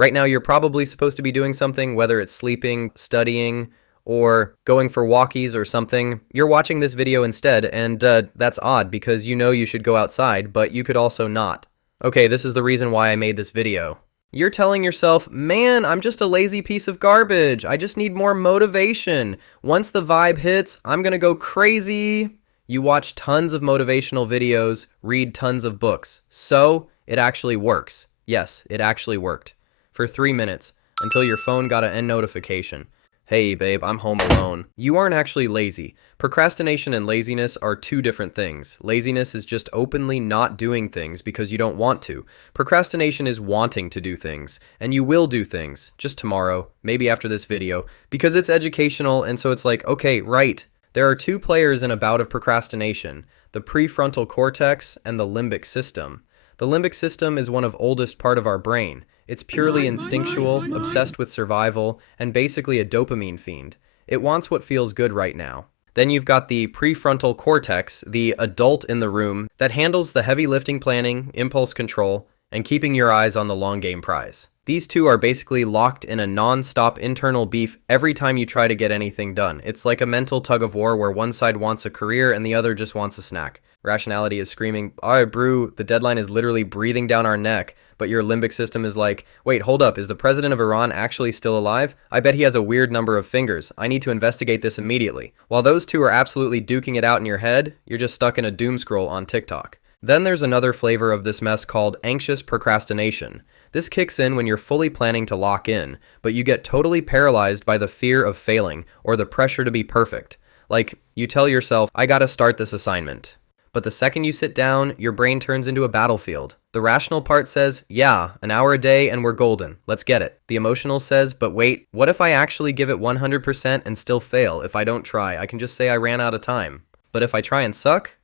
Right now, you're probably supposed to be doing something, whether it's sleeping, studying, or going for walkies or something. You're watching this video instead, and that's odd because you know you should go outside, but you could also not. Okay, this is the reason why I made this video. You're telling yourself, man, I'm just a lazy piece of garbage. I just need more motivation. Once the vibe hits, I'm gonna go crazy. You watch tons of motivational videos, read tons of books. So, it actually works. Yes, it actually worked. For 3 minutes, until your phone got an end notification. Hey babe, I'm home alone. You aren't actually lazy. Procrastination and laziness are two different things. Laziness is just openly not doing things because you don't want to. Procrastination is wanting to do things, and you will do things, just tomorrow, maybe after this video, because it's educational, and so it's like, okay, right. There are two players in a bout of procrastination, the prefrontal cortex and the limbic system. The limbic system is one of oldest part of our brain. It's purely instinctual, obsessed with survival, and basically a dopamine fiend. It wants what feels good right now. Then you've got the prefrontal cortex, the adult in the room, that handles the heavy lifting planning, impulse control, and keeping your eyes on the long game prize. These two are basically locked in a non-stop internal beef every time you try to get anything done. It's like a mental tug of war where one side wants a career and the other just wants a snack. Rationality is screaming, "Alright, brew, the deadline is literally breathing down our neck," but your limbic system is like, "Wait, hold up, is the president of Iran actually still alive? I bet he has a weird number of fingers. I need to investigate this immediately." While those two are absolutely duking it out in your head, you're just stuck in a doom scroll on TikTok. Then there's another flavor of this mess called anxious procrastination. This kicks in when you're fully planning to lock in, but you get totally paralyzed by the fear of failing or the pressure to be perfect. Like, you tell yourself, "I gotta start this assignment." But the second you sit down, your brain turns into a battlefield. The rational part says, yeah, an hour a day and we're golden. Let's get it. The emotional says, but wait, what if I actually give it 100% and still fail? If I don't try, I can just say I ran out of time. But if I try and suck,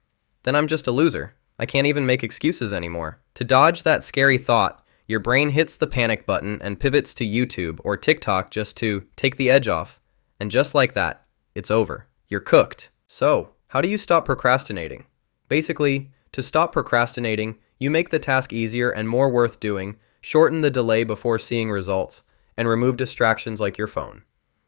then I'm just a loser. I can't even make excuses anymore. To dodge that scary thought, your brain hits the panic button and pivots to YouTube or TikTok just to take the edge off. And just like that, it's over. You're cooked. So, how do you stop procrastinating? Basically, to stop procrastinating, you make the task easier and more worth doing, shorten the delay before seeing results, and remove distractions like your phone.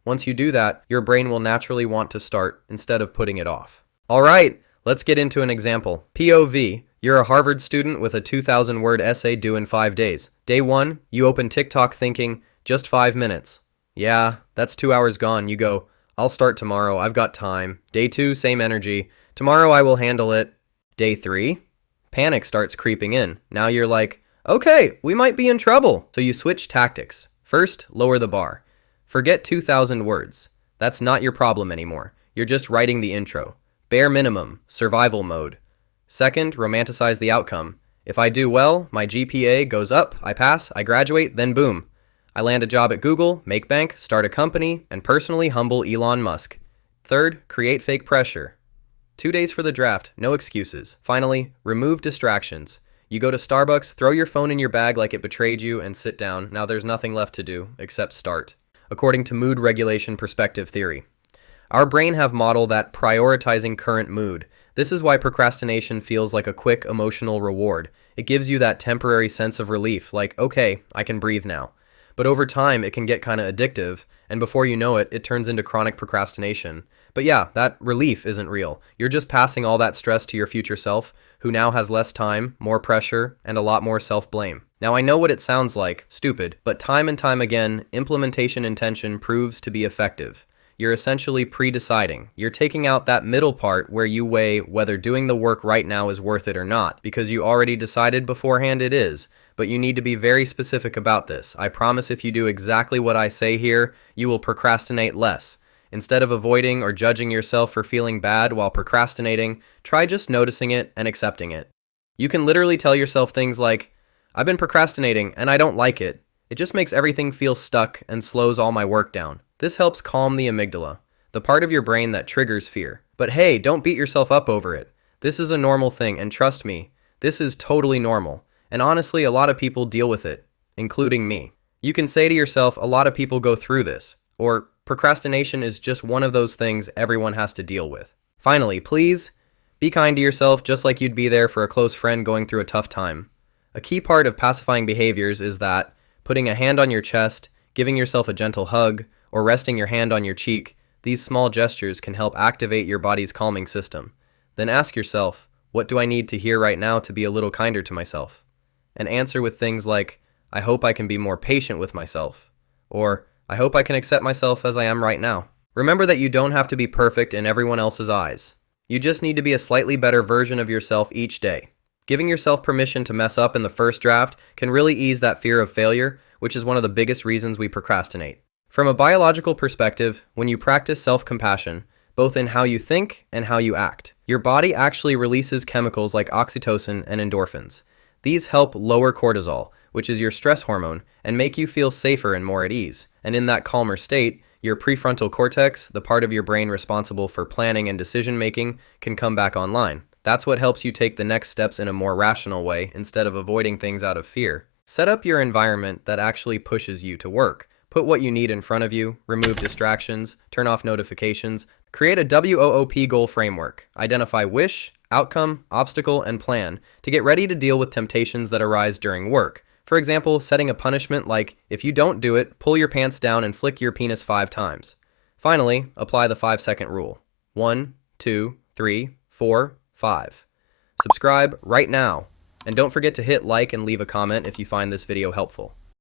Once you do that, your brain will naturally want to start instead of putting it off. Alright, let's get into an example. POV, you're a Harvard student with a 2,000-word essay due in 5 days. Day 1, you open TikTok thinking, just 5 minutes. Yeah, that's 2 hours gone. You go, I'll start tomorrow, I've got time. Day 2, same energy. Tomorrow I will handle it. Day 3, panic starts creeping in. Now you're like, okay, we might be in trouble. So you switch tactics. First, lower the bar. Forget 2,000 words. That's not your problem anymore. You're just writing the intro. Bare minimum, survival mode. Second, romanticize the outcome. If I do well, my GPA goes up, I pass, I graduate, then boom. I land a job at Google, make bank, start a company, and personally humble Elon Musk. Third, create fake pressure. 2 days for the draft, no excuses. Finally, remove distractions. You go to Starbucks, throw your phone in your bag like it betrayed you, and sit down. Now there's nothing left to do, except start. According to mood regulation perspective theory, our brain have modeled that prioritizing current mood. This is why procrastination feels like a quick emotional reward. It gives you that temporary sense of relief, like, okay, I can breathe now. But over time, it can get kind of addictive, and before you know it, it turns into chronic procrastination. But yeah, that relief isn't real. You're just passing all that stress to your future self, who now has less time, more pressure, and a lot more self-blame. Now I know what it sounds like, stupid, but time and time again, implementation intention proves to be effective. You're essentially pre-deciding. You're taking out that middle part where you weigh whether doing the work right now is worth it or not, because you already decided beforehand it is. But you need to be very specific about this. I promise if you do exactly what I say here, you will procrastinate less. Instead of avoiding or judging yourself for feeling bad while procrastinating, try just noticing it and accepting it. You can literally tell yourself things like, I've been procrastinating and I don't like it. It just makes everything feel stuck and slows all my work down. This helps calm the amygdala, the part of your brain that triggers fear. But hey, don't beat yourself up over it. This is a normal thing, and trust me, this is totally normal. And honestly, a lot of people deal with it, including me. You can say to yourself, a lot of people go through this, or procrastination is just one of those things everyone has to deal with. Finally, please, be kind to yourself just like you'd be there for a close friend going through a tough time. A key part of pacifying behaviors is that Putting a hand on your chest, giving yourself a gentle hug, or resting your hand on your cheek, these small gestures can help activate your body's calming system. Then ask yourself, what do I need to hear right now to be a little kinder to myself? And answer with things like, I hope I can be more patient with myself, or I hope I can accept myself as I am right now. Remember that you don't have to be perfect in everyone else's eyes. You just need to be a slightly better version of yourself each day. Giving yourself permission to mess up in the first draft can really ease that fear of failure, which is one of the biggest reasons we procrastinate. From a biological perspective, when you practice self-compassion, both in how you think and how you act, your body actually releases chemicals like oxytocin and endorphins. These help lower cortisol, which is your stress hormone, and make you feel safer and more at ease. And in that calmer state, your prefrontal cortex, the part of your brain responsible for planning and decision-making, can come back online. That's what helps you take the next steps in a more rational way instead of avoiding things out of fear. Set up your environment that actually pushes you to work. Put what you need in front of you, remove distractions, turn off notifications, create a WOOP goal framework. Identify wish, outcome, obstacle, and plan to get ready to deal with temptations that arise during work. For example, setting a punishment like, if you don't do it, pull your pants down and flick your penis 5 times. Finally, apply the 5-second rule. 1, 2, 3, 4, 5. Subscribe right now. And don't forget to hit like and leave a comment if you find this video helpful.